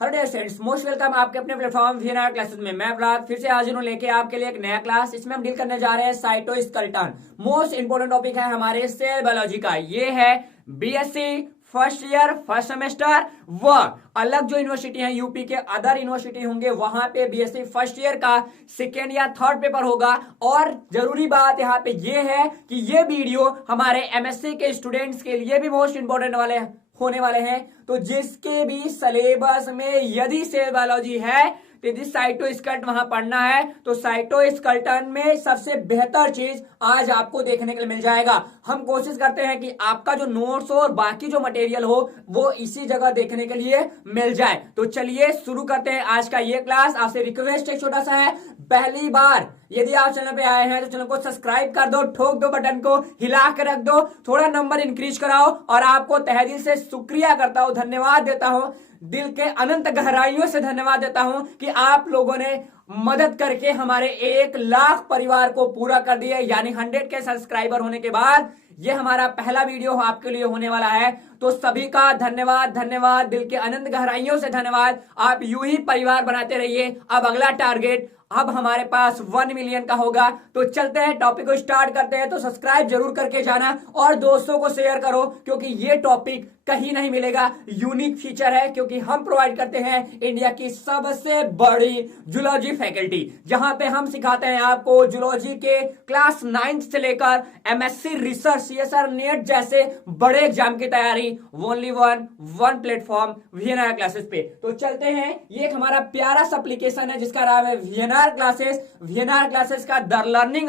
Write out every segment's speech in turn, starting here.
Hello dear students, most welcome आपके अपने platform VNR classes में। मैं प्रहलाद फिर से हाजिर हूं लेके आपके लिए एक नया क्लास। इसमें हम डील करने जा रहे हैं साइटोस्केलेटन। मोस्ट इंपोर्टेंट टॉपिक है हमारे सेल बायोलॉजी का। ये है BSc first year first semester व अलग जो यूनिवर्सिटी है यूपी के अदर यूनिवर्सिटी होंगे वहां पे बीएससी फर्स्ट ईयर का सेकेंड या थर्ड पेपर होगा। और जरूरी बात यहाँ पे ये है कि ये वीडियो हमारे एमएससी के स्टूडेंट्स के लिए भी मोस्ट इंपोर्टेंट होने वाले हैं। तो जिसके भी सिलेबस में यदि सेल बायोलॉजी है तो यदि साइटोस्केलेटन वहां पढ़ना है तो साइटोस्केलेटन में सबसे बेहतर चीज आज आपको देखने के लिए मिल जाएगा। हम कोशिश करते हैं कि आपका जो नोट्स हो और बाकी जो मटेरियल हो वो इसी जगह देखने के लिए मिल जाए। तो चलिए शुरू करते हैं आज का ये क्लास। आपसे रिक्वेस्ट एक छोटा सा है, पहली बार यदि आप चैनल पे आए हैं तो चैनल को सब्सक्राइब कर दो, ठोक दो बटन को, हिला कर रख दो, थोड़ा नंबर इंक्रीज कराओ। और आपको तहे दिल से शुक्रिया करता हूं, धन्यवाद देता हूं, दिल के अनंत गहराइयों से धन्यवाद देता हूं कि आप लोगों ने मदद करके हमारे 1 लाख परिवार को पूरा कर दिए। यानी 100 के सब्सक्राइबर होने के बाद ये हमारा पहला वीडियो आपके लिए होने वाला है। तो सभी का धन्यवाद, धन्यवाद, दिल के अनंत गहराइयों से धन्यवाद। आप यूं ही परिवार बनाते रहिए। अब अगला टारगेट अब हमारे पास 1 मिलियन का होगा। तो चलते हैं, टॉपिक को स्टार्ट करते हैं। तो सब्सक्राइब जरूर करके जाना और दोस्तों को शेयर करो, क्योंकि ये टॉपिक कहीं नहीं मिलेगा। यूनिक फीचर है क्योंकि हम प्रोवाइड करते हैं इंडिया की सबसे बड़ी जूलॉजी फैकल्टी, जहां पे हम सिखाते हैं आपको जूलॉजी के क्लास 9 से लेकर एमएससी रिसर्च, सीएसआर, नेट जैसे बड़े एग्जाम की तैयारी। Only one platform VNR classes पे। तो चलते हैं, ये एक हमारा प्यारा सा एप्लीकेशन है जिसका नाम है वीएनआर क्लासेस। वीएनआर क्लासेस का द लर्निंग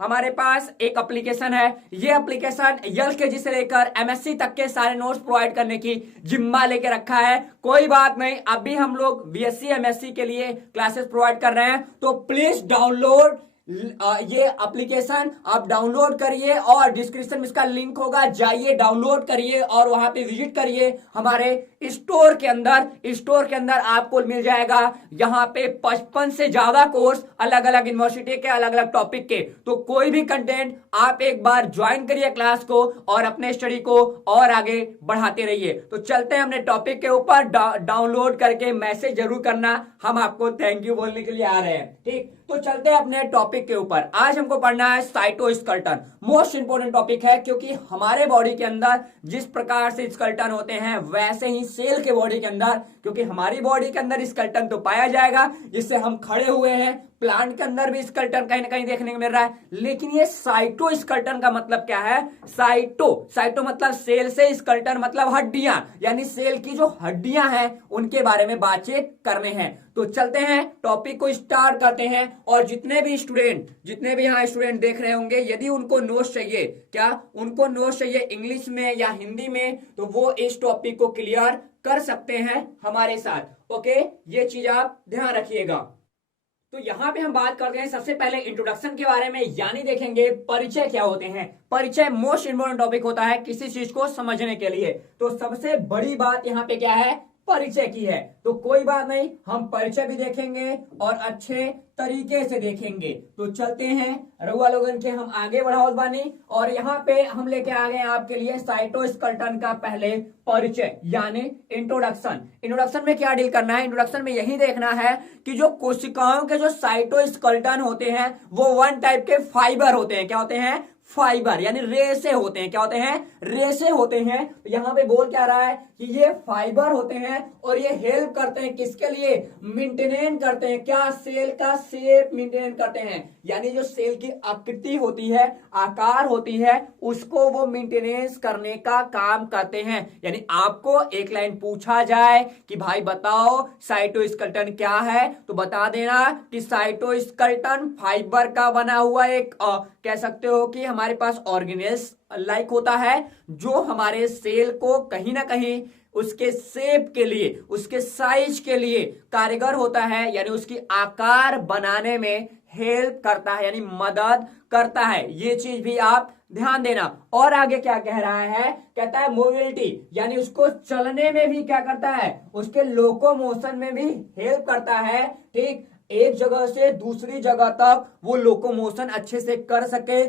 हमारे पास एक एप्लीकेशन है। ये एप्लीकेशन एलकेजी से लेकर एमएससी तक के सारे नोट्स प्रोवाइड करने की जिम्मा लेके रखा है। कोई बात नहीं, अभी हम लोग बीएससी एमएससी के लिए क्लासेस प्रोवाइड कर रहे हैं। तो प्लीज डाउनलोड ये एप्लीकेशन आप डाउनलोड करिए और डिस्क्रिप्शन में इसका लिंक होगा, जाइए डाउनलोड करिए और वहां पे विजिट करिए। हमारे स्टोर के अंदर आपको मिल जाएगा यहाँ पे 55 से ज्यादा कोर्स अलग अलग यूनिवर्सिटी के अलग अलग टॉपिक के। तो कोई भी कंटेंट आप एक बार ज्वाइन करिए क्लास को और अपने स्टडी को और आगे बढ़ाते रहिए। तो चलते हैं अपने टॉपिक के ऊपर। डाउनलोड करके मैसेज जरूर करना, हम आपको थैंक यू बोलने के लिए आ रहे हैं। ठीक, तो चलते हैं अपने टॉपिक के ऊपर। आज हमको पढ़ना है साइटोस्केलेटन। मोस्ट इंपोर्टेंट टॉपिक है क्योंकि हमारे बॉडी के अंदर जिस प्रकार से स्केलेटन होते हैं वैसे ही सेल के बॉडी के अंदर, क्योंकि हमारी बॉडी के अंदर स्केलेटन तो पाया जाएगा जिससे हम खड़े हुए हैं, प्लांट के अंदर भी स्केलेटन कहीं ना कहीं देखने को मिल रहा है। लेकिन ये साइटोस्केलेटन का मतलब क्या है? साइटो मतलब सेल से, स्केलेटन मतलब हड्डियां, यानी सेल की जो हड्डियां हैं उनके बारे में बातचीत करने हैं। तो चलते हैं, टॉपिक को स्टार्ट करते हैं। और जितने भी यहाँ स्टूडेंट देख रहे होंगे, यदि उनको नोट्स चाहिए, उनको नोट्स चाहिए इंग्लिश में या हिंदी में, तो वो इस टॉपिक को क्लियर कर सकते हैं हमारे साथ। ओके, ये चीज आप ध्यान रखिएगा। तो यहां पे हम बात करते हैं सबसे पहले इंट्रोडक्शन के बारे में, यानी देखेंगे परिचय क्या होते हैं। परिचय मोस्ट इंपोर्टेंट टॉपिक होता है किसी चीज को समझने के लिए। तो सबसे बड़ी बात यहाँ पे क्या है? परिचय की है। तो कोई बात नहीं, हम परिचय भी देखेंगे और अच्छे तरीके से देखेंगे। तो चलते हैं, रउआ लोगन के हम आगे बढ़ाओ बानी। और यहाँ पे हम लेके आ गए आपके लिए साइटोस्केलेटन का पहले परिचय यानी इंट्रोडक्शन में क्या डील करना है? इंट्रोडक्शन में यही देखना है कि जो कोशिकाओं के जो साइटोस्केलेटन होते हैं वो 1 टाइप के फाइबर होते हैं। क्या होते हैं? फाइबर, यानी रेसे होते हैं। क्या होते हैं? रेसे होते हैं। तो यहां पे बोल क्या रहा है कि ये फाइबर होते हैं और ये हेल्प करते हैं किसके लिए? मेंटेन करते हैं क्या? सेल का शेप मेंटेन करते हैं, यानी जो सेल की आकृति होती है, आकार होती है, उसको वो मेंटेनेंस करने का काम करते हैं। यानी आपको एक लाइन पूछा जाए कि भाई बताओ साइटोस्केलेटन क्या है, तो बता देना कि साइटोस्केलेटन फाइबर का बना हुआ एक कह सकते हो कि हमारे पास ऑर्गेनेल्स लाइक होता है, जो हमारे सेल को कहीं ना कहीं उसके शेप के लिए, उसके साइज के लिए कारगर होता है, यानी उसकी आकार बनाने में हेल्प करता है, यानी मदद करता है। ये चीज भी आप ध्यान देना। और आगे क्या कह रहा है? कहता है मोबिलिटी, यानी उसको चलने में भी क्या करता है? उसके लोकोमोशन में भी हेल्प करता है। ठीक, एक जगह से दूसरी जगह तक वो लोकोमोशन अच्छे से कर सके,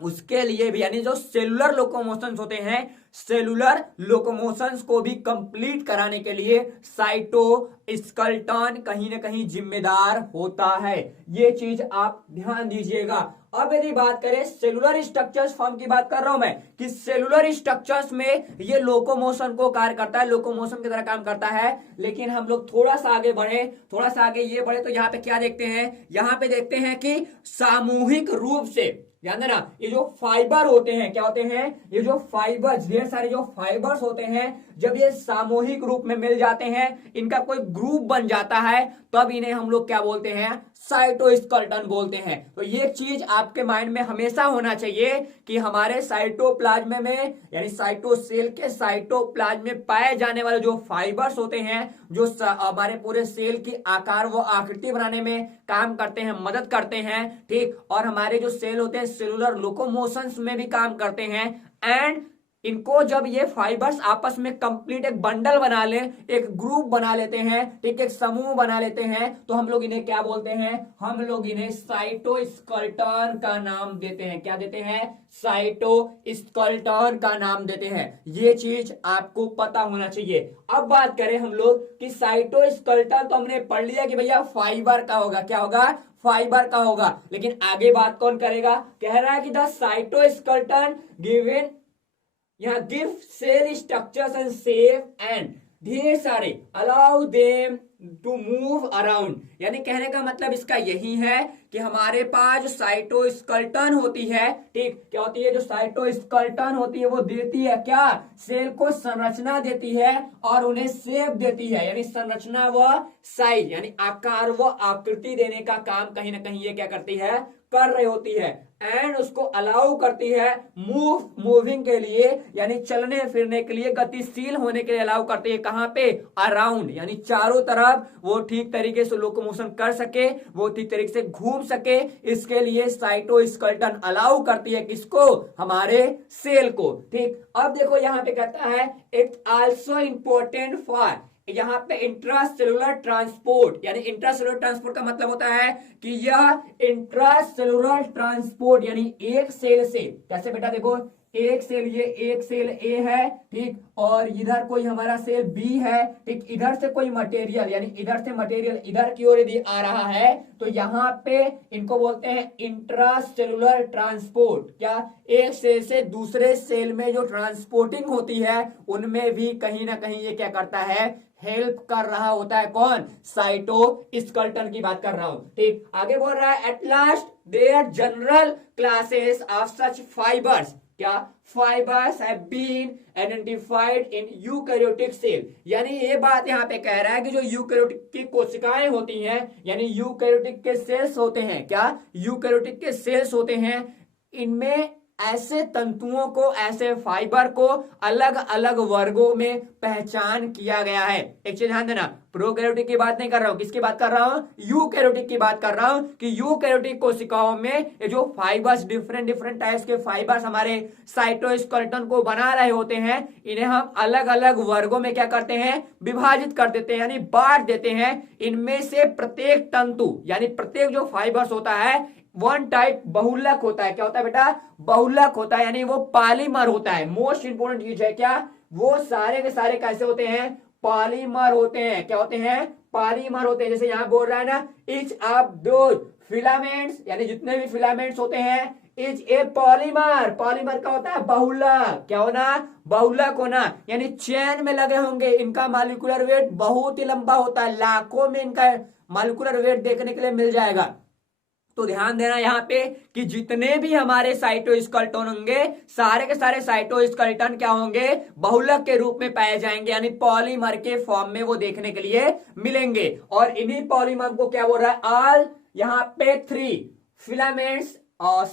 उसके लिए भी, यानी जो सेलुलर लोकोमोशन होते हैं सेलुलर लोकोमोशंस को भी कंप्लीट कराने के लिए साइटोस्केलेटन कहीं ना कहीं जिम्मेदार होता है। ये चीज आप ध्यान दीजिएगा। अब यदि बात करें सेलुलर स्ट्रक्चर्स फॉर्म की बात कर रहा हूं मैं कि सेलुलर स्ट्रक्चर्स में ये लोकोमोशन को कार्य करता है, लोकोमोशन की तरह काम करता है। लेकिन हम लोग थोड़ा सा आगे बढ़े, थोड़ा सा आगे ये बढ़े तो यहाँ पे क्या देखते हैं, यहाँ पे देखते हैं कि सामूहिक रूप से, ध्यान देना, ये जो फाइबर होते हैं क्या होते हैं, ये जो फाइबर्स, ढेर सारे जो फाइबर्स होते हैं, जब ये सामूहिक रूप में मिल जाते हैं, इनका कोई ग्रुप बन जाता है, तब इन्हें हम लोग क्या बोलते हैं, साइटोस्केलेटन बोलते हैं। तो ये चीज आपके माइंड में हमेशा होना चाहिए कि हमारे साइटोप्लाज्म में यानी साइटोसेल के साइटोप्लाज्म में पाए जाने वाले जो फाइबर्स होते हैं, जो हमारे पूरे सेल की आकार व आकृति बनाने में काम करते हैं, मदद करते हैं, ठीक, और हमारे जो सेल होते हैं सेलुलर लोकोमोशंस में भी काम करते हैं। एंड इनको जब ये फाइबर्स आपस में कंप्लीट एक बंडल बना ले, एक ग्रुप बना लेते हैं, ठीक, एक समूह बना लेते हैं, तो हम लोग इन्हें क्या बोलते हैं, हम लोग इन्हें साइटोस्केलेटन का नाम देते हैं। क्या देते हैं, साइटोस्केलेटन का नाम देते हैं। ये चीज आपको पता होना चाहिए। अब बात करें हम लोग कि साइटोस्केलेटन तो हमने पढ़ लिया कि भैया फाइबर का होगा, क्या होगा, फाइबर का होगा। लेकिन आगे बात कौन करेगा, कह रहा है कि द साइटोस्केलेटन गिवन, यहाँ give cell structures and shape and ढेर सारे allow them to move around. यानी कहने का मतलब इसका यही है कि हमारे पास जो साइटोस्केलेटन होती है, ठीक, क्या होती है, जो साइटोस्केलेटन होती है वो देती है क्या, सेल को संरचना देती है और उन्हें शेप देती है, यानी संरचना व साइज यानी आकार व आकृति देने का काम कहीं ना कहीं ये क्या करती है, कर रही होती है। एंड उसको अलाउ करती है मूविंग के लिए, यानी चलने फिरने के लिए, गतिशील होने के लिए अलाउ करती है। कहां पे, अराउंड, यानी चारों तरफ वो ठीक तरीके से लोकोमोशन कर सके, वो ठीक तरीके से घूम सके, इसके लिए साइटोस्केलेटन अलाउ करती है किसको, हमारे सेल को, ठीक। अब देखो यहां पे कहता है इट्स आल्सो इंपॉर्टेंट फॉर, यहाँ पे इंट्रासेलुलर ट्रांसपोर्ट, यानी इंट्रासेलुलर ट्रांसपोर्ट का मतलब होता है कि यह इंट्रासेलुलर ट्रांसपोर्ट यानी एक सेल से, कैसे बेटा देखो, एक सेल, ये एक सेल ए है, ठीक, और इधर कोई हमारा सेल बी है, ठीक, इधर से कोई मटेरियल यानी इधर से मटेरियल इधर की ओर यदि आ रहा है तो यहाँ पे इनको बोलते हैं इंट्रासेलुलर ट्रांसपोर्ट। क्या, एक सेल से दूसरे सेल में जो ट्रांसपोर्टिंग होती है उनमें भी कहीं ना कहीं ये क्या करता है, हेल्प कर रहा होता है। कौन, साइटोस्केलेटन की बात कर रहा हूं, ठीक। आगे बोल रहा है at last there general classes of such fibres, क्या, fibres have been identified in eukaryotic cell. यानी ये बात यहाँ पे कह रहा है कि जो यूकैरियोटिक की कोशिकाएं होती हैं, यानी यूकैरियोटिक के सेल्स होते हैं, क्या, यूकैरियोटिक के सेल्स होते हैं, इनमें ऐसे तंतुओं को, ऐसे फाइबर को अलग अलग वर्गों में पहचान किया गया है। एक चीज ध्यान देना, प्रोकैरियोटिक की बात नहीं कर रहा हूं, किसकी बात कर रहा हूं, यूकैरियोटिक की बात कर रहा हूं कि यूकैरियोटिक कोशिकाओं में ये जो फाइबर्स, डिफरेंट डिफरेंट टाइप्स के फाइबर्स हमारे साइटोस्केलेटन को बना रहे होते हैं, इन्हें हम अलग अलग वर्गों में क्या करते हैं, विभाजित कर देते हैं, यानी बांट देते हैं। इनमें से प्रत्येक तंतु यानी प्रत्येक जो फाइबर्स होता है वन टाइप बहुलक होता है। क्या होता है बेटा, बहुलक होता है, यानी वो पॉलीमर होता है। मोस्ट इंपोर्टेंट चीज है क्या, वो सारे के सारे कैसे होते हैं, पॉलीमर होते हैं। क्या होते हैं, पॉलीमर होते हैं। जैसे यहां बोल रहा है ना, इच ऑफ दोज फिलामेंट्स, यानी जितने भी फिलामेंट्स होते हैं, इज ए पॉलीमर। पॉलीमर का होता है बहुलक, क्या होना, बहुलक होना, यानी चेन में लगे होंगे। इनका मॉलिक्यूलर वेट बहुत ही लंबा होता है, लाखों में इनका मॉलिक्यूलर वेट देखने के लिए मिल जाएगा। तो ध्यान देना यहाँ पे कि जितने भी हमारे साइटोस्केलेटन होंगे, सारे के सारे साइटोस्केलेटन क्या होंगे, बहुलक के रूप में पाए जाएंगे, यानी पॉलीमर के फॉर्म में वो देखने के लिए मिलेंगे। और इन्हीं पॉलीमर को क्या बोल रहा है, ऑल यहाँ पे 3 filaments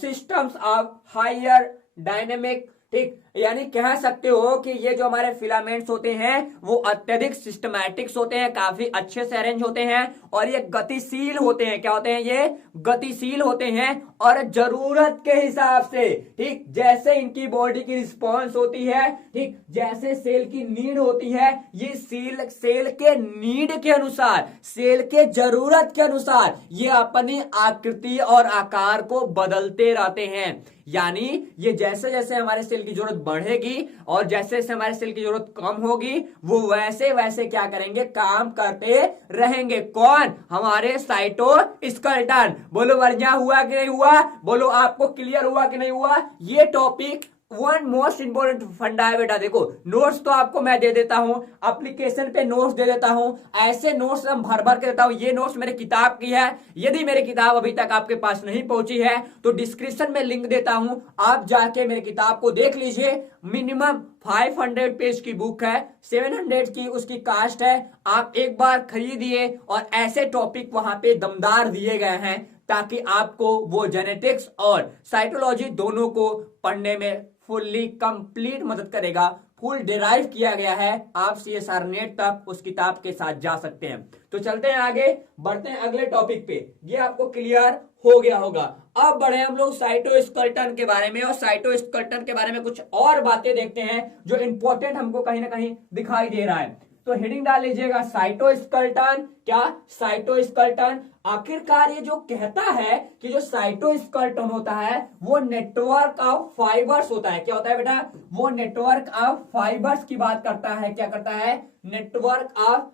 systems of higher dynamic, ठीक, यानी कह सकते हो कि ये जो हमारे फिलामेंट्स होते हैं वो अत्यधिक सिस्टमैटिक्स होते हैं, काफी अच्छे से अरेंज होते हैं और ये गतिशील होते हैं। क्या होते हैं, ये गतिशील होते हैं और जरूरत के हिसाब से, ठीक, जैसे इनकी बॉडी की रिस्पॉन्स होती है, ठीक, जैसे सेल की नीड होती है, ये सेल के नीड के अनुसार, सेल के जरूरत के अनुसार ये अपनी आकृति और आकार को बदलते रहते हैं। यानी ये जैसे जैसे हमारे सेल की जरूरत बढ़ेगी और जैसे जैसे हमारे सेल की जरूरत कम होगी वो वैसे वैसे क्या करेंगे, काम करते रहेंगे। कौन? हमारे साइटोस्केलेटन। बोलो बढ़िया हुआ कि नहीं हुआ? बोलो आपको क्लियर हुआ कि नहीं हुआ? ये टॉपिक वन मोस्ट इंपोर्टेंट फंडा है बेटा। देखो नोट्स तो आपको मैं दे देता हूं, एप्लीकेशन पे नोट्स दे देता हूं, ऐसे नोट्स हम भर भर के देता हूं। ये नोट्स मेरे किताब की है। यदि मेरी किताब अभी तक आपके पास नहीं पहुंची है तो डिस्क्रिप्शन में लिंक देता हूं, आप जाके मेरी किताब को देख लीजिए। मिनिमम 500 पेज की बुक है, 700 की उसकी कास्ट है। आप एक बार खरीदिए और ऐसे टॉपिक वहां पे दमदार दिए गए हैं ताकि आपको वो जेनेटिक्स और साइटोलॉजी दोनों को पढ़ने में फुल्ली कंप्लीट मदद करेगा। फुल डिराइव किया गया है, आप CSR नेट तक उस किताब के साथ जा सकते हैं। तो चलते हैं आगे, बढ़ते हैं अगले टॉपिक पे। ये आपको क्लियर हो गया होगा। अब बढ़े हम लोग साइटोस्केलेटन के बारे में, और साइटोस्केलेटन के बारे में कुछ और बातें देखते हैं जो इंपॉर्टेंट हमको कहीं ना कहीं दिखाई दे रहा है। तो हेडिंग डाल लीजिएगा साइटोस्केलेटन। क्या? साइटोस्केलेटन। आखिरकार ये जो कहता है कि जो साइटोस्केलेटन होता है वो नेटवर्क ऑफ फाइबर्स होता है। क्या होता है बेटा? वो नेटवर्क ऑफ फाइबर्स की बात करता है। क्या करता है? नेटवर्क ऑफ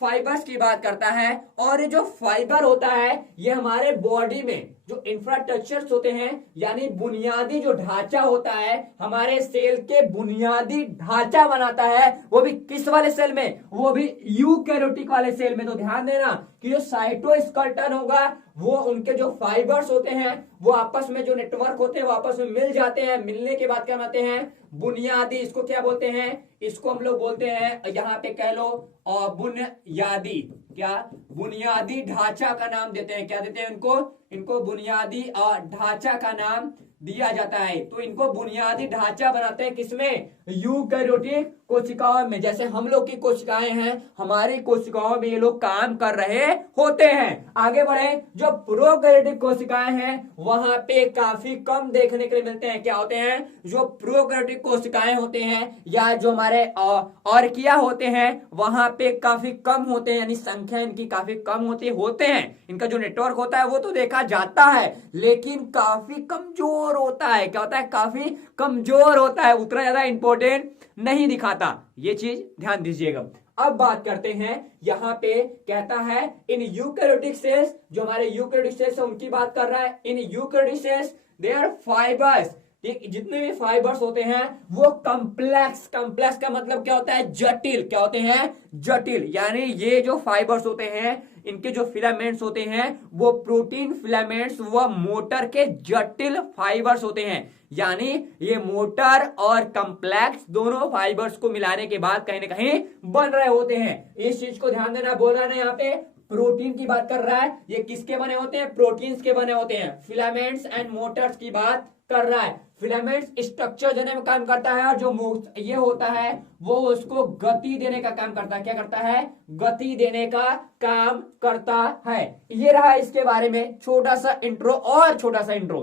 फाइबर्स की बात करता है। और ये जो फाइबर होता है ये हमारे बॉडी में जो इंफ्रास्ट्रक्चर्स होते हैं, यानी बुनियादी जो ढांचा होता है, हमारे सेल के बुनियादी ढांचा बनाता है। वो भी किस वाले सेल में? वो भी यूकैरियोटिक वाले सेल में। तो ध्यान देना कि जो साइटोस्केलेटन होगा वो उनके जो फाइबर्स होते हैं वो आपस में जो नेटवर्क होते हैं वो आपस में मिल जाते हैं। मिलने के बाद क्या बनाते हैं? बुनियादी। इसको क्या बोलते हैं? इसको हम लोग बोलते हैं, यहाँ पे कह लो बुनियादी। क्या? बुनियादी ढांचा का नाम देते हैं। क्या देते हैं इनको? इनको बुनियादी ढांचा का नाम दिया जाता है। तो इनको बुनियादी ढांचा बनाते हैं किसमें? यूकैरियोटिक कोशिकाओं में। जैसे हम लोग की कोशिकाएं हैं, हमारी कोशिकाओं में ये लोग काम कर रहे होते हैं। आगे बढ़े, जो प्रोकैरियोटिक कोशिकाएं हैं वहां पे काफी कम देखने के लिए मिलते हैं। क्या होते हैं? जो प्रोकैरियोटिक कोशिकाएं होते हैं या जो हमारे आर्किया होते हैं वहां पे काफी कम होते हैं, यानी संख्या इनकी काफी कम होते हैं। इनका जो नेटवर्क होता है वो तो देखा जाता है लेकिन काफी कमजोर होता है। क्या होता है? काफी कमजोर होता है, उतना ज्यादा इंपॉर्टेंट नहीं दिखाता। ये चीज ध्यान दीजिएगा। अब बात करते हैं, यहां पे कहता है इन यूकैरियोटिक सेल्स, जो हमारे यूकैरियोटिक सेल्स है उनकी बात कर रहा है। In eukaryotic cells there fibres, जितने भी फाइबर्स होते हैं वो कॉम्प्लेक्स। कॉम्प्लेक्स का मतलब क्या होता है? जटिल। क्या होते हैं? जटिल। यानी ये जो फाइबर्स होते हैं इनके जो फिलामेंट्स होते हैं वो प्रोटीन फिलामेंट्स व मोटर के जटिल फाइबर्स होते हैं। यानी ये मोटर और कॉम्प्लेक्स दोनों फाइबर्स को मिलाने के बाद कहीं ना कहीं बन रहे होते हैं। इस चीज को ध्यान देना। बोल रहा है ना यहाँ पे प्रोटीन की बात कर रहा है। ये किसके बने होते हैं? प्रोटीन्स के बने होते हैं। फिलामेंट्स एंड मोटर्स की बात कर रहा है। फिलामेंट्स स्ट्रक्चर देने में काम करता है और जो ये होता है वो उसको गति देने का काम करता है। क्या करता है? गति देने का काम करता है। ये रहा इसके बारे में छोटा सा इंट्रो। और छोटा सा इंट्रो।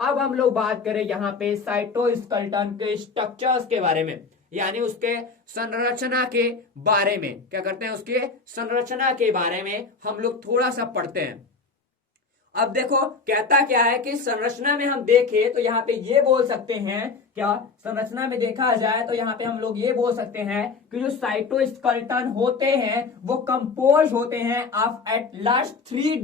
अब हम लोग बात करें यहाँ पे साइटोस्केलेटन के स्ट्रक्चर्स के बारे में, यानी उसके संरचना के बारे में। क्या करते हैं? उसके संरचना के बारे में हम लोग थोड़ा सा पढ़ते हैं। अब देखो कहता क्या है कि संरचना में हम देखें तो यहाँ पे ये बोल सकते हैं, क्या संरचना में देखा जाए तो यहाँ पे हम लोग ये बोल सकते हैं कि जो साइटोस्केलेटन होते हैं वो कंपोज होते हैं of at last 3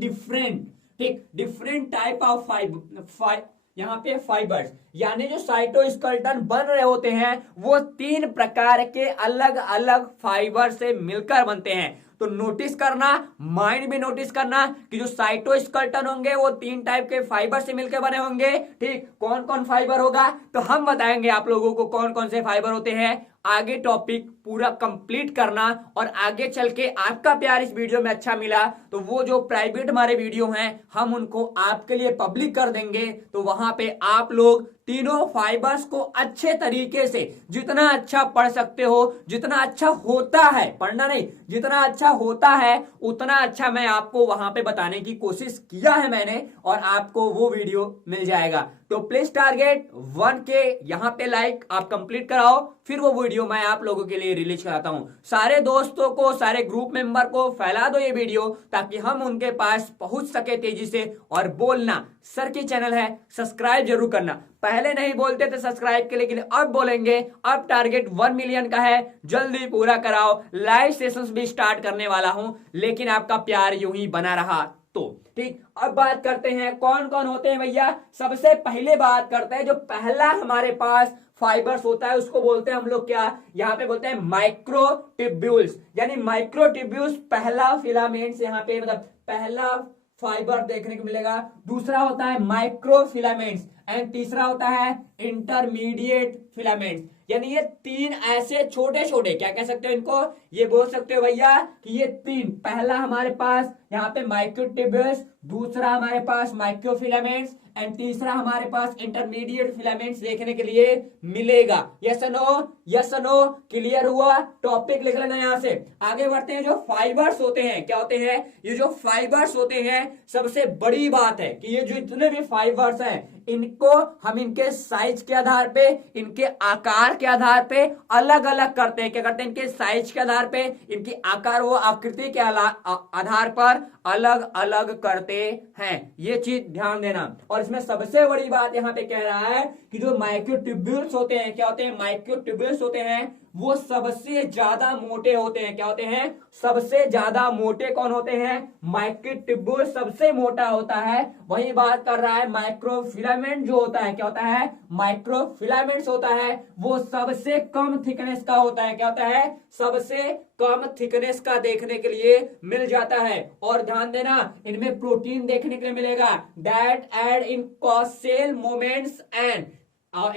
different type of यहाँ पे फाइबर्स, यानी जो साइटोस्केलेटन बन रहे होते हैं वो 3 प्रकार के अलग अलग फाइबर से मिलकर बनते हैं। तो नोटिस करना, माइंड में नोटिस करना कि जो साइटोस्केलेटन होंगे वो 3 टाइप के फाइबर से मिलकर बने होंगे। ठीक, कौन कौन फाइबर होगा तो हम बताएंगे आप लोगों को कौन कौन से फाइबर होते हैं। आगे टॉपिक पूरा कंप्लीट करना और आगे चल के आपका प्यार इस वीडियो में अच्छा मिला तो वो जो प्राइवेट हमारे वीडियो हैं हम उनको आपके लिए पब्लिक कर देंगे। तो वहां पे आप लोग तीनों फाइबर्स को अच्छे तरीके से जितना अच्छा पढ़ सकते हो, जितना अच्छा होता है, पढ़ना नहीं, जितना अच्छा होता है उतना अच्छा मैं आपको वहां पे बताने की कोशिश किया है मैंने, और आपको वो वीडियो मिल जाएगा। तो प्लीज टारगेट 1K यहाँ पे लाइक आप कंप्लीट कराओ, फिर वो वीडियो मैं आप लोगों के लिए रिलीज कराता हूं। सारे दोस्तों को, सारे ग्रुप मेंबर को फैला दो ये वीडियो, ताकि हम उनके पास पहुंच सके तेजी से। और बोलना सर की चैनल है, सब्सक्राइब जरूर करना। पहले नहीं बोलते थे सब्सक्राइब के, लेकिन अब बोलेंगे। अब टारगेट 1 मिलियन का है, जल्दी पूरा कराओ। लाइव सेशंस भी स्टार्ट करने वाला हूं, लेकिन आपका प्यार यूं ही बना रहा तो ठीक। अब बात करते हैं कौन कौन होते हैं भैया। सबसे पहले बात करते हैं जो पहला हमारे पास फाइबर्स होता है, उसको बोलते हैं हम लोग क्या, यहाँ पे बोलते हैं माइक्रोट्यूब्यूल्स। यानी माइक्रोट्यूब्यूल्स पहला फिलामेंट्स, यहाँ पे मतलब पहला फाइबर देखने को मिलेगा। दूसरा होता है माइक्रोफिलामेंट्स एंड तीसरा होता है इंटरमीडिएट फिलामेंट्स। यानी ये तीन ऐसे छोटे छोटे, क्या कह सकते हो इनको, ये बोल सकते हो भैया कि ये तीन, पहला हमारे पास यहाँ पे माइक्रोट्यूब्यूल्स, दूसरा हमारे पास माइक्रोफिलामेंट्स एंड तीसरा हमारे पास इंटरमीडिएट फिलामेंट्स देखने के लिए मिलेगा। Yes no, yes no, clear हुआ। टॉपिक लिख लेना यहां से। आगे बढ़ते हैं। जो फाइबर्स होते हैं क्या होते हैं, ये जो फाइबर्स होते हैं, सबसे बड़ी बात है कि ये जो इतने भी फाइबर्स हैं, इनको हम इनके साइज के आधार पे, इनके आकार के आधार पे अलग अलग करते हैं। क्या करते हैं, इनके साइज के आधार पे, इनकी आकार व आकृति के आधार पर अलग अलग करते हैं। ये चीज ध्यान देना। और इसमें सबसे बड़ी बात यहाँ पे कह रहा है कि जो माइक्रोट्यूब्यूल्स होते हैं, क्या होते हैं, माइक्रोट्यूब्यूल्स होते हैं, वो सबसे ज्यादा मोटे होते हैं। क्या होते हैं, सबसे ज्यादा मोटे कौन होते हैं, माइक्रोट्यूब्यूल सबसे मोटा होता है। वही बात कर रहा है माइक्रोफिलामेंट जो होता है, क्या होता है, माइक्रोफिलामेंट्स होता है, वो सबसे कम थिकनेस का होता है। क्या होता है, सबसे कम थिकनेस का देखने के लिए मिल जाता है। और ध्यान देना, इनमें प्रोटीन देखने के लिए मिलेगा, that aid in cell moments and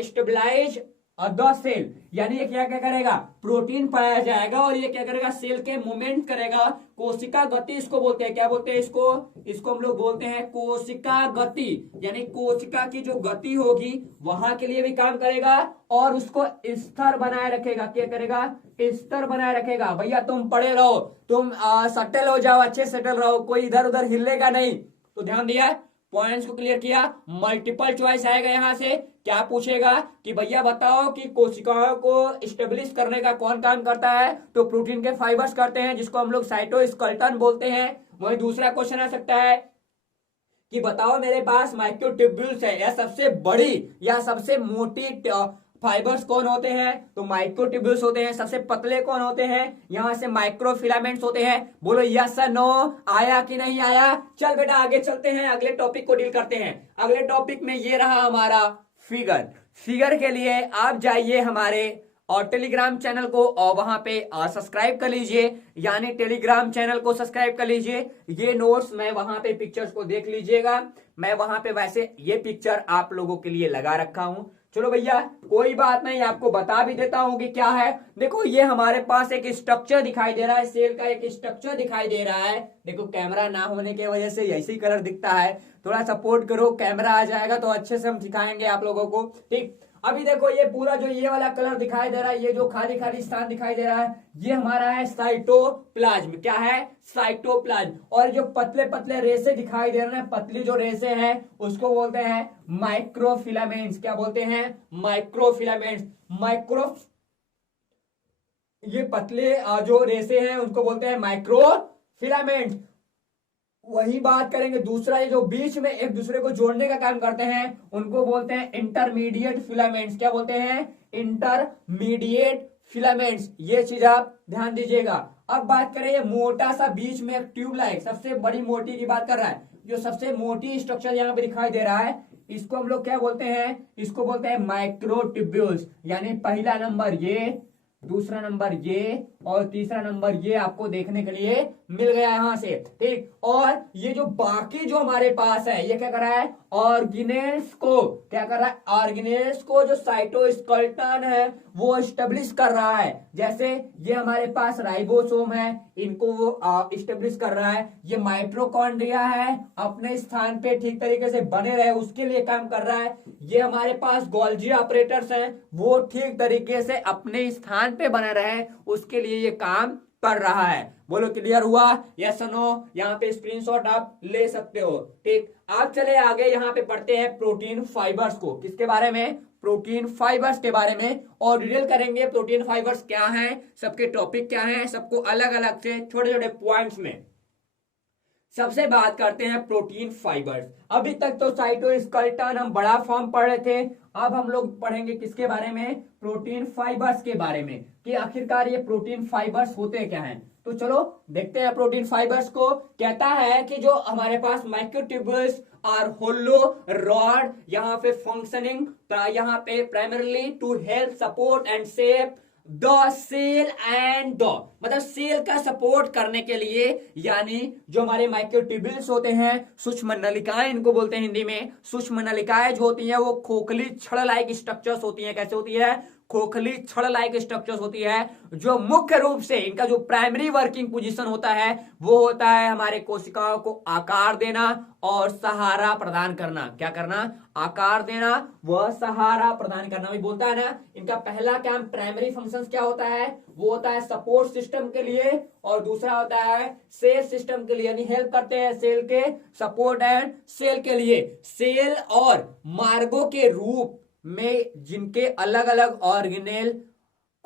stabilise the cell. यानी ये क्या क्या करेगा, प्रोटीन पाया जाएगा और ये क्या करेगा, सेल के मूवमेंट करेगा। कोशिका गति इसको बोलते हैं, क्या बोलते हैं इसको हम लोग बोलते हैं कोशिका गति। यानी कोशिका की जो गति होगी वहां के लिए भी काम करेगा और उसको स्थिर बनाए रखेगा। क्या करेगा, स्थिर बनाए रखेगा। भैया तुम पड़े रहो, तुम सेटल हो जाओ, अच्छे सेटल रहो, कोई इधर उधर हिलेगा नहीं। तो ध्यान दिया, पॉइंट्स को क्लियर किया। मल्टीपल चॉइस आएगा यहां से। क्या पूछेगा कि भैया बताओ कि कोशिकाओं को स्टेब्लिश करने का कौन काम करता है, तो प्रोटीन के फाइबर्स करते हैं, जिसको हम लोग साइटोस्केलेटन बोलते हैं। वही दूसरा क्वेश्चन आ सकता है कि बताओ मेरे पास माइक्रोट्यूब्यूल्स है, या सबसे बड़ी या सबसे मोटी फाइबर्स कौन होते हैं, तो माइक्रोट्यूब्यूल्स होते हैं। सबसे पतले कौन होते हैं, यहां से माइक्रोफिलामेंट्स होते हैं। बोलो यस नो, आया कि नहीं आया। चल बेटा आगे चलते हैं, अगले टॉपिक को डील करते हैं। अगले टॉपिक में ये रहा हमारा फिगर के लिए आप जाइए हमारे और टेलीग्राम चैनल को और वहां पे सब्सक्राइब कर लीजिए। यानी टेलीग्राम चैनल को सब्सक्राइब कर लीजिए। ये नोट्स मैं वहां पे पिक्चर्स को देख लीजिएगा। मैं वहां पे वैसे ये पिक्चर आप लोगों के लिए लगा रखा हूं। चलो भैया कोई बात नहीं, आपको बता भी देता हूं कि क्या है। देखो ये हमारे पास एक स्ट्रक्चर दिखाई दे रहा है, सेल का एक स्ट्रक्चर दिखाई दे रहा है। देखो कैमरा ना होने की वजह से ऐसे ही कलर दिखता है, थोड़ा सपोर्ट करो। कैमरा आ जाएगा तो अच्छे से हम दिखाएंगे आप लोगों को, ठीक। अभी देखो ये पूरा जो ये वाला कलर दिखाई दे रहा है, ये जो खाली खाली स्थान दिखाई दे रहा है, ये हमारा है साइटोप्लाज्म। क्या है, साइटोप्लाज्म। और जो पतले पतले रेसे दिखाई दे रहे हैं, पतली जो रेसे हैं उसको बोलते हैं माइक्रोफिलामेंट्स। क्या बोलते हैं, माइक्रोफिलामेंट्स। ये पतले जो रेसे हैं उनको बोलते हैं माइक्रोफिलामेंट्स। वही बात करेंगे दूसरा, ये जो बीच में एक दूसरे को जोड़ने का काम करते हैं उनको बोलते हैं इंटरमीडिएट फिलामेंट्स। क्या बोलते हैं, इंटरमीडिएट फिलामेंट्स। ये चीज आप ध्यान दीजिएगा। अब बात करें ये मोटा सा बीच में एक ट्यूब लाइक, सबसे बड़ी मोटी की बात कर रहा है। जो सबसे मोटी स्ट्रक्चर यहाँ पे दिखाई दे रहा है, इसको हम लोग क्या बोलते हैं, इसको बोलते हैं माइक्रोट्यूब्यूल्स। यानी पहला नंबर ये, दूसरा नंबर ये और तीसरा नंबर ये आपको देखने के लिए मिल गया यहां से, ठीक। और ये जो बाकी जो हमारे पास है, ये क्या कर रहा है, ऑर्गेनेल्स को क्या कर रहा है, ऑर्गेनेल्स को जो साइटोस्केलेटन है वो स्टेब्लिश कर रहा है। जैसे ये हमारे पास राइबोसोम है, इनको वो स्टेब्लिश कर रहा है। ये माइटोकॉन्ड्रिया है, अपने स्थान पे ठीक तरीके से बने रहे उसके लिए काम कर रहा है। ये हमारे पास गोल्जी ऑपरेटर्स हैं, वो ठीक तरीके से अपने स्थान पे बने रहे उसके लिए ये काम कर रहा है। बोलो क्लियर हुआ? Yes no? यहाँ पे स्क्रीनशॉट आप ले सकते हो। ठीक, आप चले आगे, यहाँ पे पढ़ते हैं प्रोटीन फाइबर्स को। किसके बारे में? प्रोटीन फाइबर्स के बारे में, और डिटेल करेंगे प्रोटीन फाइबर्स क्या हैं, सबके टॉपिक क्या हैं, सबको अलग अलग से छोटे छोटे पॉइंट्स में। सबसे बात करते हैं प्रोटीन फाइबर्स। अभी तक तो साइटोस्केलेटन हम बड़ा फॉर्म पढ़ रहे थे, अब हम लोग पढ़ेंगे किसके बारे में? प्रोटीन फाइबर्स के बारे में, कि आखिरकार ये प्रोटीन फाइबर्स होते क्या हैं। तो चलो देखते हैं प्रोटीन फाइबर्स को। कहता है कि जो हमारे पास माइक्रोट्यूब्यूल्स आर होलो रॉड, यहाँ पे फंक्शनिंग, यहाँ पे primarily to help support and shape the cell and the, मतलब सेल का सपोर्ट करने के लिए, यानी जो हमारे माइक्रोट्यूब्यूल्स होते हैं, सूक्ष्म नलिकाएं इनको बोलते हैं हिंदी में। सूक्ष्म नलिकाएं जो होती हैं वो खोखली छड़ लाइक स्ट्रक्चर्स होती हैं। कैसे होती है? खोखली छड़ लाइक स्ट्रक्चर्स होती है, जो मुख्य रूप से इनका जो प्राइमरी वर्किंग पोजीशन होता है वो होता है हमारे कोशिकाओं को आकार देना और सहारा प्रदान करना। क्या करना? आकार देना व सहारा प्रदान करना। भी बोलता है ना, इनका पहला काम, प्राइमरी फंक्शंस क्या होता है? वो होता है सपोर्ट सिस्टम के लिए, और दूसरा होता है सेल सिस्टम के लिए, यानी हेल्प करते हैं सेल के, सपोर्ट एंड सेल के लिए। सेल और मार्गों के रूप में जिनके अलग अलग ऑर्गेनेल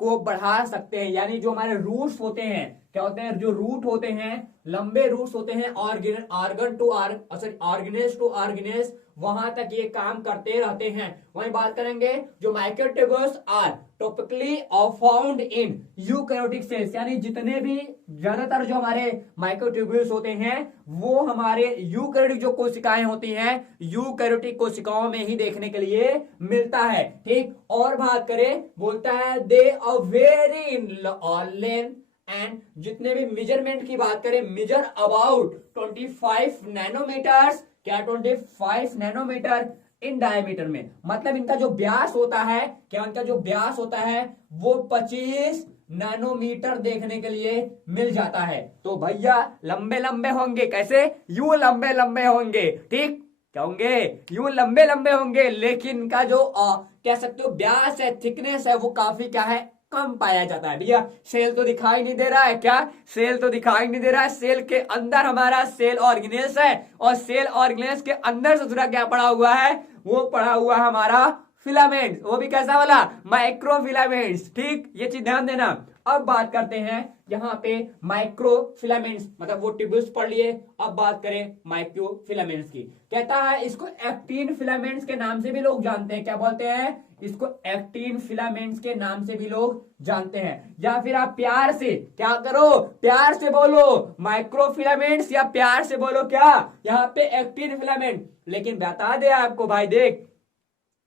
को बढ़ा सकते हैं, यानी जो हमारे रूट्स होते हैं, क्या होते हैं? जो रूट होते हैं, लंबे रूट्स होते हैं, organ to organelles to organelles, वहां तक ये काम करते रहते हैं। वहीं बात करेंगे जो microtubules are topically found in eukaryotic cells, यानी जितने भी ज्यादातर जो हमारे माइक्रोट्यूब्यूल्स होते हैं वो हमारे यूकैरियोटिक जो कोशिकाएं होती हैं, यूकैरियोटिक कोशिकाओं में ही देखने के लिए मिलता है। ठीक, और बात करें, बोलता है they uh vary in length and, जितने भी मेजरमेंट की बात करें, मेजर अबाउट 25 नैनोमीटर्स, क्या 25 नैनोमीटर इन डायमीटर में, मतलब इनका जो व्यास होता है, क्या इनका जो व्यास होता है वो 25 नैनोमीटर देखने के लिए मिल जाता है। तो भैया लंबे लंबे होंगे, कैसे? यूं लंबे लंबे होंगे। ठीक, क्या होंगे? यूं लंबे लंबे होंगे, लेकिन इनका जो कह सकते हो व्यास है, थिकनेस है, वो काफी क्या है? कम पाया जाता है। भैया सेल तो दिखाई नहीं दे रहा है, क्या? सेल तो दिखाई नहीं दे रहा है। सेल के अंदर हमारा सेल ऑर्गेनेल्स है, और सेल ऑर्गेनेल्स के अंदर से दूसरा क्या पड़ा हुआ है? वो पड़ा हुआ हमारा फिलामेंट, वो भी कैसा वाला? माइक्रोफिलामेंट्स। ठीक, ये चीज ध्यान देना। अब बात करते हैं यहाँ पे माइक्रोफिलामेंट्स, मतलब वो ट्यूब्यूल्स पढ़ लिए, अब बात करें माइक्रोफिलामेंट्स की। कहता है इसको एक्टिन फिलामेंट्स के नाम से भी लोग जानते हैं। क्या बोलते हैं? इसको एक्टिन फिलामेंट्स के नाम से भी लोग जानते हैं। या फिर आप प्यार से क्या करो? प्यार से बोलो माइक्रोफिलामेंट्स, या प्यार से बोलो क्या? यहाँ पे एक्टिन फिलामेंट। लेकिन बता दे आपको भाई, देख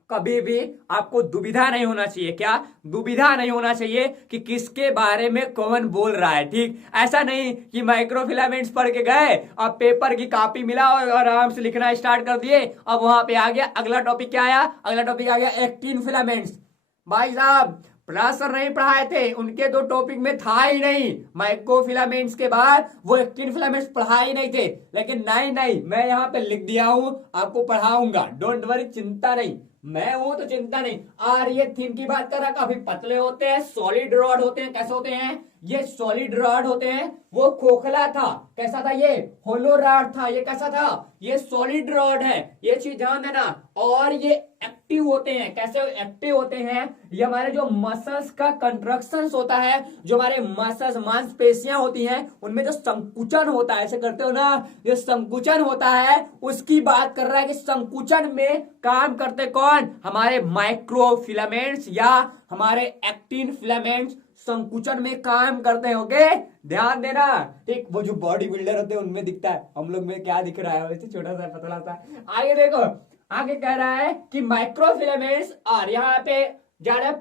कभी भी आपको दुविधा नहीं होना चाहिए। क्या? दुविधा नहीं होना चाहिए कि किसके बारे में कौन बोल रहा है। ठीक, ऐसा नहीं कि माइक्रोफिलामेंट्स पढ़ के गए, अब पेपर की कॉपी मिला और आराम से लिखना स्टार्ट कर दिए, अब वहां पे आ गया अगला टॉपिक। क्या आया? अगला टॉपिक आ गया एक्टिन फिलामेंट्स। भाई साहब सर नहीं पढ़ाए थे, उनके दो टॉपिक में था ही नहीं, माइक्रोफिलामेंट्स के बाद वो एक्टिन फिलामेंट्स पढ़ाए ही नहीं थे। लेकिन नहीं, मैं यहाँ पे लिख दिया हूं, आपको पढ़ाऊंगा, डोंट वरी, चिंता नहीं, मैं हूं तो चिंता नहीं। और ये थिन की बात कर रहा, काफी पतले होते हैं, सॉलिड रॉड होते हैं। कैसे होते हैं? ये सॉलिड रॉड होते हैं। वो खोखला था, कैसा था? ये होलो रॉड था। ये कैसा था? ये सॉलिड रॉड है, ये चीज ध्यान देना। और ये एक्टिव होते हैं। कैसे एक्टिव होते हैं? ये हमारे जो मसल्स का कंट्रक्शन होता है, जो हमारे मसल्स मांसपेशियां होती हैं, उनमें जो संकुचन होता है, ऐसे करते हो ना, ये संकुचन होता है, उसकी बात कर रहा है कि संकुचन में काम करते कौन? हमारे माइक्रोफिलामेंट्स या हमारे एक्टिन फिलामेंट्स संकुचन में काम करते हैं। ओके, ध्यान देना। ठीक, वो जो बॉडी बिल्डर होते हैं उनमें दिखता है, हम लोग में क्या दिख रहा है? वैसे छोटा सा पतला सा। आगे देखो, आगे कह रहा है कि माइक्रोफिलामेंट्स, और यहाँ पे ज्यादा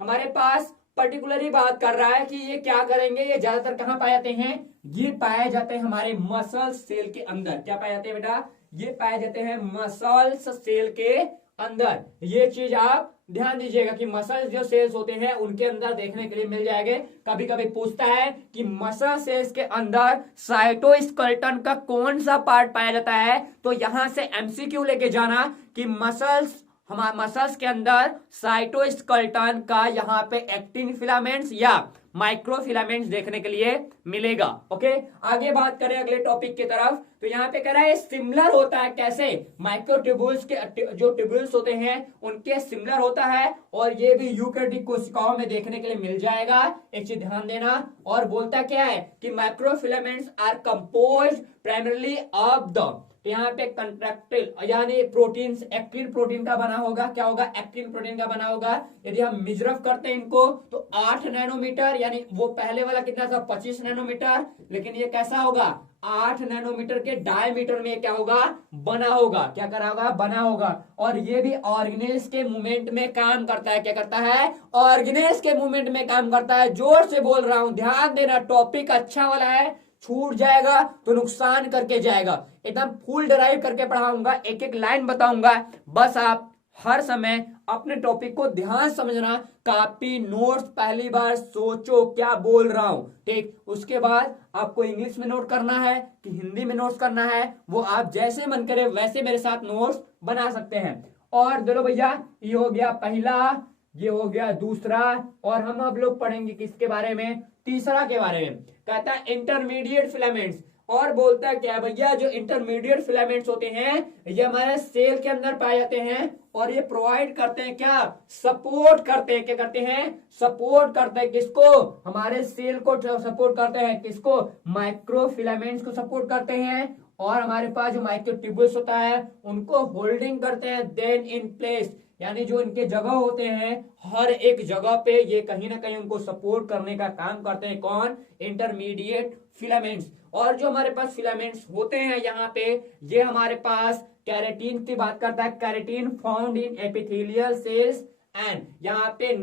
हमारे पास पर्टिकुलरली बात कर रहा है कि ये क्या करेंगे, ये ज्यादातर कहाँ पाए जाते हैं? ये पाए जाते हैं हमारे मसल सेल के अंदर। क्या पाए जाते हैं बेटा? ये पाए जाते हैं मसल्स सेल के अंदर। ये चीज आप ध्यान दीजिएगा कि मसल जो सेल्स होते हैं उनके अंदर देखने के लिए मिल जाएंगे। कभी कभी पूछता है कि मसल सेल्स के अंदर साइटोस्केलेटन का कौन सा पार्ट पाया जाता है, तो यहां से एमसीक्यू लेके जाना कि मसल्स हमारे मसल्स के अंदर साइटोस्केलेटन का यहाँ पे एक्टिन फिलामेंट्स या माइक्रोफिलामेंट्स देखने के लिए मिलेगा। ओके, आगे बात करें अगले टॉपिक की तरफ, तो यहाँ पे कह रहा है सिमिलर होता है। कैसे? माइक्रोट्यूब्यूल्स के जो ट्यूब्यूल्स होते हैं उनके सिमिलर होता है, और ये भी यूकेरियोटिक कोशिकाओं में देखने के लिए मिल जाएगा। एक चीज ध्यान देना, और बोलता क्या है कि microfilaments are composed primarily of the, तो यहाँ पे कंट्रैक्टिल यानी प्रोटीन्स एक्टिन प्रोटीन का बना होगा। क्या होगा? एक्टिन प्रोटीन का बना होगा। यदि हम मेजर करते हैं इनको तो 8 नैनोमीटर, यानी वो पहले वाला कितना था? 25 नैनोमीटर, लेकिन ये कैसा होगा? 8 नैनोमीटर के डायमीटर में क्या होगा? बना होगा। क्या करा होगा? बना होगा। और ये भी ऑर्गेनेल्स के मूवमेंट में काम करता है। क्या करता है? ऑर्गेनेल्स के मूवमेंट में काम करता है। जोर से बोल रहा हूं, ध्यान देना, टॉपिक अच्छा वाला है, छूट जाएगा तो नुकसान करके जाएगा। एकदम फुल ड्राइव करके पढ़ाऊंगा, एक एक लाइन बताऊंगा, बस आप हर समय अपने टॉपिक को ध्यान समझना। कॉपी नोट्स पहली बार सोचो क्या बोल रहा हूं, ठीक। उसके बाद आपको इंग्लिश में नोट करना है कि हिंदी में नोट्स करना है, वो आप जैसे मन करे वैसे मेरे साथ नोट्स बना सकते हैं। और चलो भैया, ये हो गया पहला, ये हो गया दूसरा, और हम अब लोग पढ़ेंगे किसके बारे में? तीसरा के बारे में। कहता है इंटरमीडिएट फिलामेंट्स, और बोलता है क्या भैया? जो इंटरमीडिएट फिलामेंट्स होते हैं ये हमारे सेल के अंदर पाए जाते हैं, और ये प्रोवाइड करते हैं क्या? सपोर्ट करते हैं। क्या करते हैं? सपोर्ट करते हैं किसको? हमारे सेल को सपोर्ट करते हैं। किसको? माइक्रोफिलामेंट्स को सपोर्ट करते हैं। और हमारे पास जो माइक्रोट्यूब्यूल्स होता है उनको होल्डिंग करते हैं देन इन प्लेस, यानी जो इनके जगह होते हैं हर एक जगह पे ये कहीं ना कहीं उनको सपोर्ट करने का काम करते हैं। कौन? Intermediate filaments. और जो हमारे पास फिलामेंट्स होते हैं यहाँ पे, ये हमारे पास कैरेटीन की बात करता है। Keratin found in epithelial cells and यहाँ पे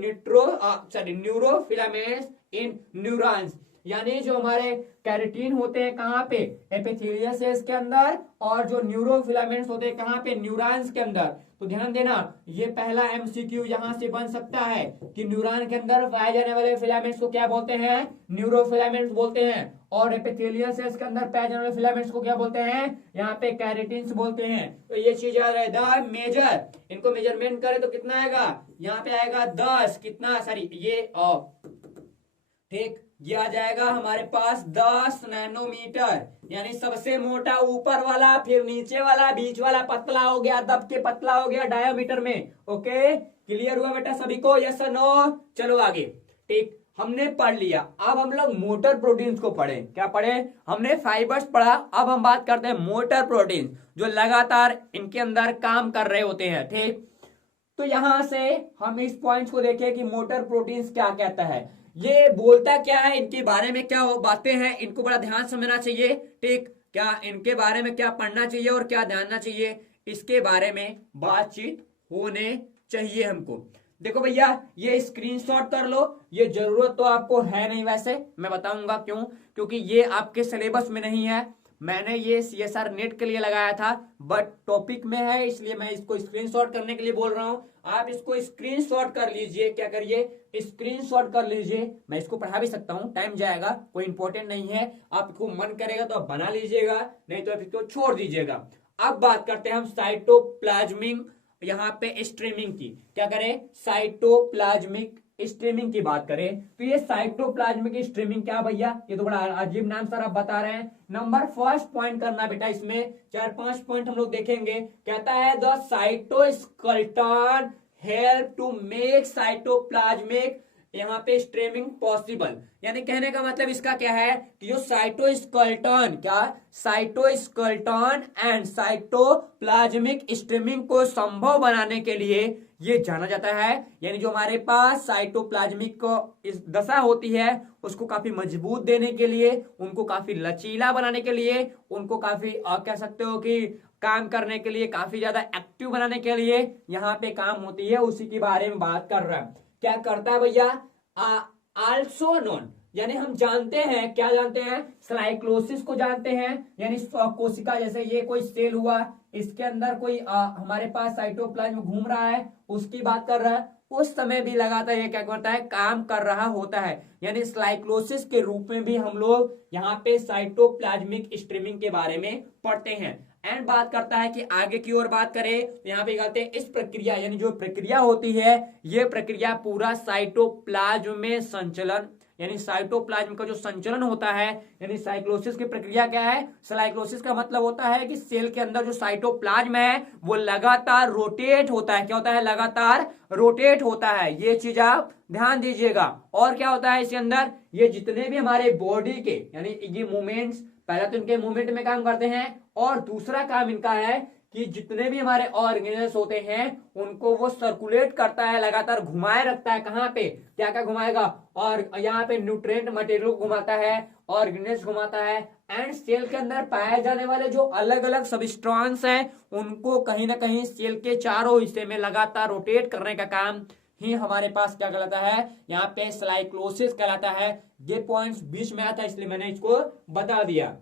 न्यूरोफिलामेंट्स इन न्यूरॉन्स, यानी जो हमारे कैरेटीन होते हैं कहाँ पे? एपिथेलियल सेल्स के अंदर, और जो न्यूरोफिलामेंट्स होते हैं कहाँ पे? न्यूरॉन्स के अंदर। तो ध्यान देना, ये पहला एमसीक्यू यहां से बन सकता है कि न्यूरॉन के अंदर पाए जाने वाले फिलामेंट्स को क्या बोलते हैं? न्यूरोफिलामेंट्स बोलते हैं। और एपिथेलियल सेल्स के अंदर पाए जाने वाले फिलामेंट्स को क्या बोलते हैं? यहाँ पे कैरेटिन्स बोलते हैं। तो ये चीज याद रहे, द मेजर, इनको मेजरमेंट करें तो कितना आएगा? यहाँ पे आएगा 10, कितना, सॉरी ये ठीक, ये आ जाएगा हमारे पास 10 नैनोमीटर, यानी सबसे मोटा ऊपर वाला, फिर नीचे वाला, बीच वाला पतला हो गया, दब के पतला हो गया डायमीटर में। ओके, क्लियर हुआ बेटा सभी को? यस और नो? चलो आगे, ठीक, हमने पढ़ लिया। अब हम लोग मोटर प्रोटीन्स को पढ़े। क्या पढ़े? हमने फाइबर्स पढ़ा, अब हम बात करते हैं मोटर प्रोटीन जो लगातार इनके अंदर काम कर रहे होते हैं, ठीक। तो यहां से हम इस पॉइंट्स को देखें कि मोटर प्रोटीन्स क्या कहता है, ये बोलता क्या है, इनके बारे में क्या बातें हैं, इनको बड़ा ध्यान समझना चाहिए, ठीक। क्या इनके बारे में क्या पढ़ना चाहिए और क्या ध्यान चाहिए, इसके बारे में बातचीत होने चाहिए हमको। देखो भैया, ये स्क्रीनशॉट कर लो, ये जरूरत तो आपको है नहीं, वैसे मैं बताऊंगा क्यों, क्योंकि ये आपके सिलेबस में नहीं है। मैंने ये CSR नेट के लिए लगाया था, बट टॉपिक में है, इसलिए मैं इसको स्क्रीनशॉट करने के लिए बोल रहा हूं। आप इसको स्क्रीनशॉट कर लीजिए, क्या करिए? स्क्रीनशॉट कर लीजिए। मैं इसको पढ़ा भी सकता हूं, टाइम जाएगा, कोई इंपॉर्टेंट नहीं है। आपको मन करेगा तो आप बना लीजिएगा, नहीं तो आप इसको छोड़ दीजिएगा। अब बात करते हैं हम साइटोप्लाज्मिक यहाँ पे स्ट्रीमिंग की। क्या करें? साइटोप्लाज्मिक स्ट्रीमिंग की बात करें तो ये साइटोप्लाज्मिक स्ट्रीमिंग क्या भैया? ये तो बड़ा अजीब नाम सर आप बता रहे हैं। नंबर फर्स्ट पॉइंट करना बेटा, इसमें 4-5 पॉइंट हम लोग देखेंगे। कहता है the cytoskeleton help to make cytoplasmic यहाँ पे स्ट्रीमिंग पॉसिबल, यानी कहने का मतलब इसका क्या है कि जो साइटोस्केलेटन, क्या साइटोस्केलेटन एंड साइटोप्लाज्मिक स्ट्रीमिंग को संभव बनाने के लिए ये जाना जाता है। यानी जो हमारे पास साइटोप्लाज्मिक को इस दशा होती है उसको काफी मजबूत देने के लिए, उनको काफी लचीला बनाने के लिए, उनको काफी कह सकते हो कि काम करने के लिए, काफी ज्यादा एक्टिव बनाने के लिए यहाँ पे काम होती है, उसी के बारे में बात कर रहा है। क्या करता है भैया? आल्सो नोन, यानी हम जानते हैं, क्या जानते हैं? साइक्लोसिस को जानते हैं, यानी कोशिका, जैसे ये कोई सेल हुआ, इसके अंदर कोई हमारे पास साइटोप्लाज्म घूम रहा है, उसकी बात कर रहा है, उस समय भी लगातार ये क्या करता है? काम कर रहा होता है। यानी साइक्लोसिस के रूप में भी हम लोग यहाँ पे साइटोप्लाज्मिक स्ट्रीमिंग के बारे में पढ़ते हैं। एंड बात करता है कि आगे की ओर बात करें तो यहाँ पे कहते हैं इस प्रक्रिया यानी जो प्रक्रिया होती है ये प्रक्रिया पूरा साइटोप्लाज्म में संचलन यानी साइटोप्लाज्म का जो संचलन होता है यानी साइक्लोसिस की प्रक्रिया क्या है। साइक्लोसिस का मतलब होता है कि सेल के अंदर जो साइटोप्लाज्म है वो लगातार रोटेट होता है। क्या होता है? लगातार रोटेट होता है। ये चीज आप ध्यान दीजिएगा। और क्या होता है इसके अंदर, ये जितने भी हमारे बॉडी के यानी ये मूवमेंट्स, पहले तो इनके मूवमेंट में काम करते हैं और दूसरा काम इनका है कि जितने भी हमारे ऑर्गेनल्स होते हैं उनको वो सर्कुलेट करता है, लगातार घुमाए रखता है। कहाँ पे? क्या क्या घुमाएगा? और यहाँ पे न्यूट्रिएंट मटेरियल घुमाता है, ऑर्गेनल्स घुमाता है एंड सेल के अंदर पाए जाने वाले जो अलग अलग सबस्टेंस हैं उनको कहीं ना कहीं सेल के चारों हिस्से में लगातार रोटेट करने का काम ही हमारे पास क्या कहलाता है, यहाँ पे साइक्लोसिस कहलाता है। ये पॉइंट्स बीच में आता है इसलिए मैंने इसको बता दिया।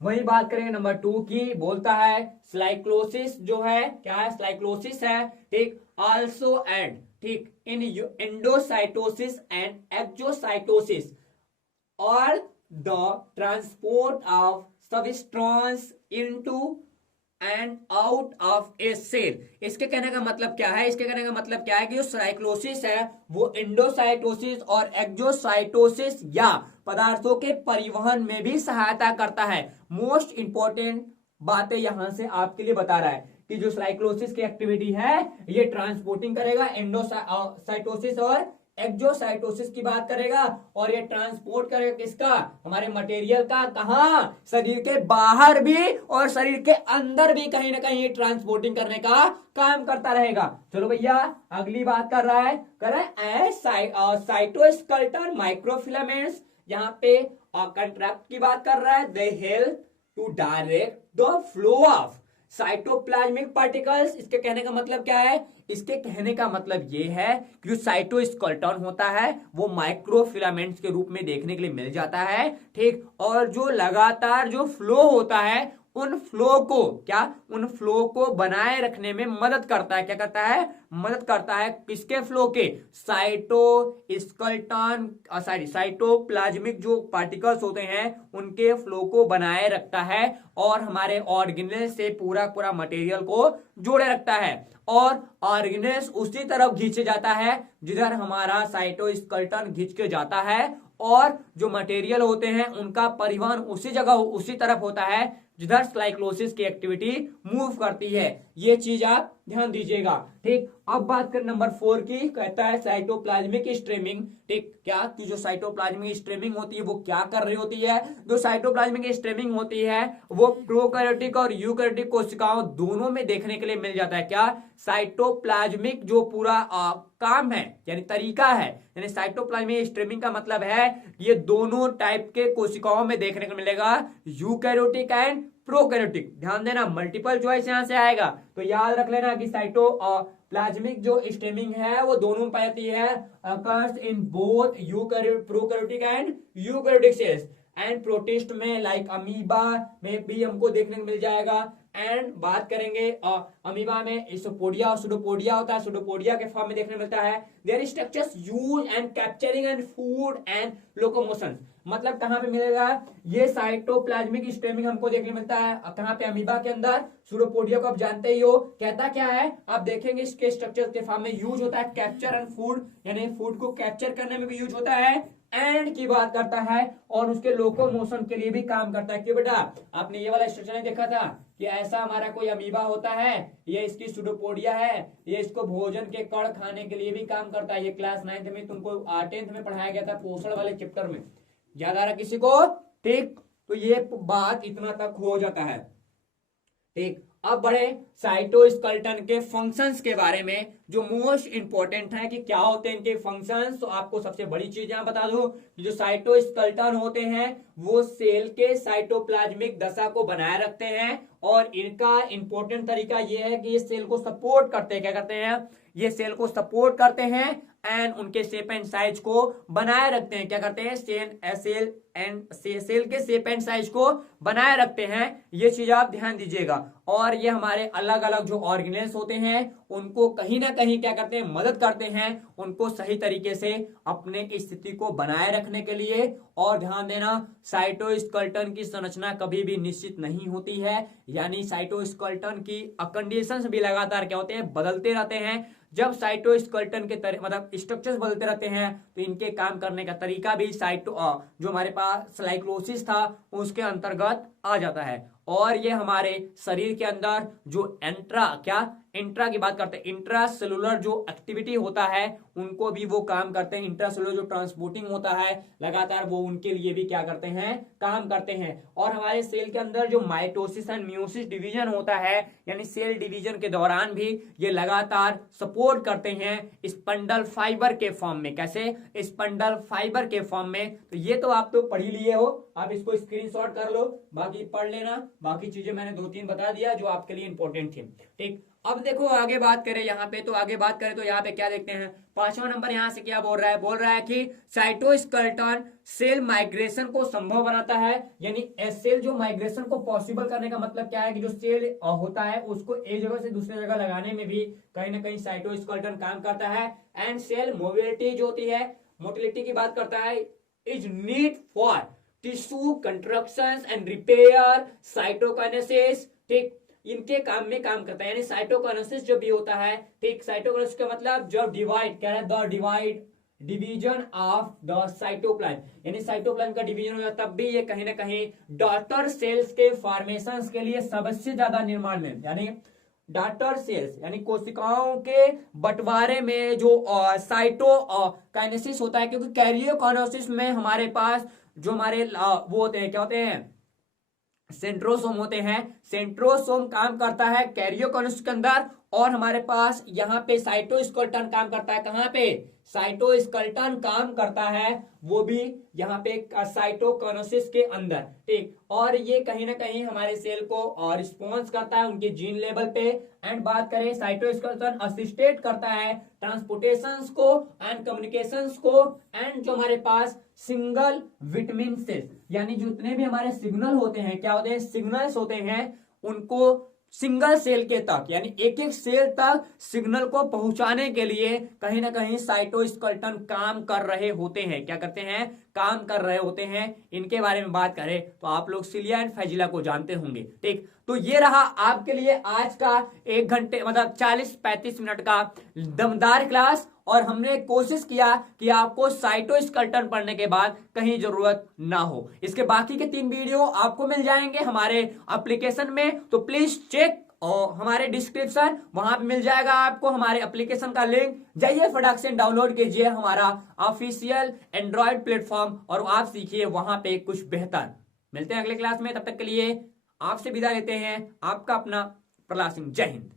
वही बात करेंगे नंबर 2 की, बोलता है साइक्लोसिस जो है क्या है, साइक्लोसिस है ठीक, आल्सो एंड ठीक इन एंडोसाइटोसिस एंड एक्सोसाइटोसिस और the transport of substance into and out of a cell. इसके कहने का मतलब क्या है? इसके कहने का मतलब क्या है कि जो साइक्लोसिस है वो एंडोसाइटोसिस और एक्सोसाइटोसिस या पदार्थों के परिवहन में भी सहायता करता है। मोस्ट इंपॉर्टेंट बातें यहां से आपके लिए बता रहा है कि जो साइक्लोसिस की एक्टिविटी है ये ट्रांसपोर्टिंग करेगा, एंडोसाइटोसिस और एक्सोसाइटोसिस की बात करेगा और ये ट्रांसपोर्ट करेगा किसका? हमारे मटेरियल का। कहां? शरीर के बाहर भी और शरीर के अंदर भी कहीं ना कहीं ट्रांसपोर्टिंग करने का काम करता रहेगा। चलो भैया अगली बात कर रहा है साइटोस्केलेटन माइक्रोफिलामेंट्स। यहाँ पे कंट्रैक्ट की बात कर रहा है। They help to direct the flow of cytoplasmic particles. इसके कहने का मतलब क्या है? इसके कहने का मतलब ये है कि जो साइटोस्केलेटन होता है वो माइक्रोफिलामेंट्स के रूप में देखने के लिए मिल जाता है ठीक, और जो लगातार जो फ्लो होता है उन फ्लो को बनाए रखने में मदद करता है। क्या करता है? मदद करता है। किसके फ्लो के? साइटोप्लाज्मिक जो पार्टिकल्स होते हैं उनके फ्लो को बनाए रखता है और हमारे ऑर्गेनल से पूरा मटेरियल को जोड़े रखता है और ऑर्गेनल्स उसी तरफ खींचे जाता है जिधर हमारा साइटोस्केलेटन खींच के जाता है और जो मटेरियल होते हैं उनका परिवहन उसी जगह उसी तरफ होता है जिधर साइक्लोसिस की एक्टिविटी मूव करती है। ये चीज आप ध्यान दीजिएगा ठीक। अब बात करें नंबर 4 की, कहता है साइटोप्लाज्मिक स्ट्रीमिंग ठीक। क्या कि जो साइटोप्लाज्मिक स्ट्रीमिंग होती है वो क्या कर रही होती है? जो साइटोप्लाज्मिक स्ट्रीमिंग होती है वो प्रोकैरियोटिक और यूकैरियोटिक कोशिकाओं दोनों में देखने के लिए मिल जाता है। क्या? साइटोप्लाज्मिक जो पूरा काम है यानी तरीका है, यानी साइटोप्लाज्मिक स्ट्रीमिंग का मतलब है ये दोनों टाइप के कोशिकाओं में देखने को मिलेगा, यूकैरियोटिक एंड प्रोकैरियोटिक। ध्यान देना मल्टीपल चॉइस यहां से आएगा तो याद रख लेना कि साइटोप्लाज्मिक जो स्ट्रीमिंग है वो दोनों पाती है occurs in both prokaryotic and eukaryotic cells and protist में लाइक अमीबा में भी हमको देखने को मिल जाएगा। एंड बात करेंगे अमीबा में इसोपोडिया और सुडोपोडिया होता है, सुडोपोडिया के फॉर्म में देखने को मिलता है। Their structures use and capturing and food and locomotion. मतलब कहां पे मिलेगा ये साइटोप्लाज्मिक स्ट्रीमिंग हमको देखने मिलता है कहां पे? अमीबा के अंदर। सुडोपोडिया को आप जानते ही हो, कहता क्या है आप देखेंगे इसके स्ट्रक्चर के फॉर्म में यूज होता है कैप्चर एंड फूड यानी फूड को कैप्चर करने में भी यूज होता है एंड की बात करता है और उसके लोकोमोशन के लिए भी काम करता है। क्यों बेटा? आपने ये वाला स्ट्रक्चर नहीं देखा था कि ऐसा हमारा कोई अमीबा होता है, ये इसकी सुडोपोडिया है, ये इसको भोजन के कण खाने के लिए भी काम करता है। ये क्लास 9th में तुमको 10th में पढ़ाया गया था पोषण वाले चैप्टर में, याद आ रहा किसी को? ठीक, तो ये बात इतना तक हो जाता है ठीक। अब बढ़े साइटोस्केलेटन के फंक्शंस के बारे में जो मोस्ट इंपॉर्टेंट है कि क्या होते हैं इनके फंक्शंस। तो आपको सबसे बड़ी चीज यहां बता दूं कि जो साइटोस्केलेटन होते हैं वो सेल के साइटोप्लाज्मिक दशा को बनाए रखते हैं और इनका इंपॉर्टेंट तरीका ये है कि ये सेल को सपोर्ट करते हैं। क्या करते हैं? ये सेल को सपोर्ट करते हैं एंड उनके शेप एंड साइज को बनाए रखते हैं। क्या करते हैं? सेल के शेप एंड साइज को बनाए रखते हैं। ये चीज आप ध्यान दीजिएगा। और ये हमारे अलग अलग जो ऑर्गेनल्स होते हैं उनको कहीं ना कहीं क्या करते हैं, मदद करते हैं उनको सही तरीके से अपने स्थिति को बनाए रखने के लिए। और ध्यान देना, साइटोस्केलेटन की संरचना कभी भी निश्चित नहीं होती है, यानी साइटोस्केलेटन की कंडीशंस भी लगातार क्या होते हैं, बदलते रहते हैं। जब साइटोस्केलेटन के मतलब स्ट्रक्चर्स बदलते रहते हैं तो इनके काम करने का तरीका भी जो हमारे पास साइक्लोसिस था उसके अंतर्गत आ जाता है। और ये हमारे शरीर के अंदर जो इंट्रा की बात करते हैं, इंट्रा सेलुलर जो एक्टिविटी होता है उनको भी वो काम करते हैं। इंट्रा सेलुलर जो ट्रांसपोर्टिंग होता है लगातार, वो उनके लिए भी क्या करते हैं, काम करते हैं। और हमारे सेल के अंदर जो माइटोसिस एंड मियोसिस डिवीजन होता है, यानी सेल डिवीजन के दौरान भी ये लगातार सपोर्ट करते हैं स्पंडल फाइबर के फॉर्म में। कैसे? स्पंडल फाइबर के फॉर्म में। तो ये तो आप तो पढ़ ही लिए हो, आप इसको स्क्रीनशॉट कर लो, बाकी पढ़ लेना। बाकी चीजें मैंने 2-3 बता दिया जो आपके लिए इंपॉर्टेंट थी। ठीक, अब देखो आगे बात करें यहाँ पे, तो आगे बात करें तो यहाँ पे क्या देखते हैं, 5वां नंबर यहाँ से क्या बोल रहा है कि साइटोस्केलेटन सेल माइग्रेशन को संभव बनाता है। यानी सेल जो माइग्रेशन को पॉसिबल करने का मतलब क्या है कि जो सेल होता है उसको एक जगह से दूसरी जगह लगाने में भी कहीं ना कहीं साइटोस्केलेटन काम करता है। एंड सेल मोबिलिटी जो होती है, मोटिलिटी की बात करता है, is need for tissue construction and repair, cytokinesis. ठीक, इनके काम में काम करता है। यानी साइटोकाइनेसिस जो भी होता है, ठीक, साइटोकाइनेसिस का मतलब जब डिवीजन ऑफ द साइटोप्लाज्म, यानी साइटोप्लाज्म का डिवीजन होगा तब भी ये कहीं ना कहीं डॉटर सेल्स के फॉर्मेशन के लिए सबसे ज्यादा निर्माण में, यानी डॉटर सेल्स यानी कोशिकाओं के बंटवारे में जो साइटोकाइनेसिस होता है, क्योंकि कैरियोकाइनेसिस में हमारे पास जो हमारे वो होते हैं, क्या होते हैं, सेंट्रोसोम होते हैं। सेंट्रोसोम काम करता है कैरियोकाइनेसिस के अंदर, और हमारे पास यहाँ पे साइटोस्केलेटन काम करता है। कहाँ पे? साइटोस्केलेटन काम करता है वो भी यहाँ पे साइटोकाइनेसिस के अंदर। ठीक, और ये कहीं ना कहीं हमारे सेल को रिस्पॉन्स करता है उनके जीन लेवल पे। एंड बात करें, साइटोस्केलेटन असिस्टेट करता है ट्रांसपोर्टेशन को एंड कम्युनिकेशन को। एंड जो हमारे पास सिंगल विटामिन सेल्स, यानी जितने भी हमारे सिग्नल होते हैं, क्या होते हैं, सिग्नल्स होते हैं, उनको सिंगल सेल के तक, यानी एक एक सेल तक सिग्नल को पहुंचाने के लिए कहीं ना कहीं साइटोस्केलेटन काम कर रहे होते हैं। क्या करते हैं? काम कर रहे होते हैं। इनके बारे में बात करें तो आप लोग सिलिया एंड फ्लैजिला को जानते होंगे। ठीक, तो ये रहा आपके लिए आज का 1 घंटे मतलब 40-35 मिनट का दमदार क्लास। और हमने कोशिश किया कि आपको साइटोस्केलेटन पढ़ने के बाद कहीं जरूरत ना हो। इसके बाकी के 3 वीडियो आपको मिल जाएंगे हमारे एप्लीकेशन में, तो प्लीज चेक, और हमारे डिस्क्रिप्शन वहां पे मिल जाएगा आपको हमारे एप्लीकेशन का लिंक। जाइए फटाक से डाउनलोड कीजिए हमारा ऑफिशियल एंड्रॉयड प्लेटफॉर्म और आप सीखिए वहां पे कुछ बेहतर। मिलते हैं अगले क्लास में, तब तक के लिए आपसे विदा लेते हैं। आपका अपना प्रहलाद सिंह। जय हिंद।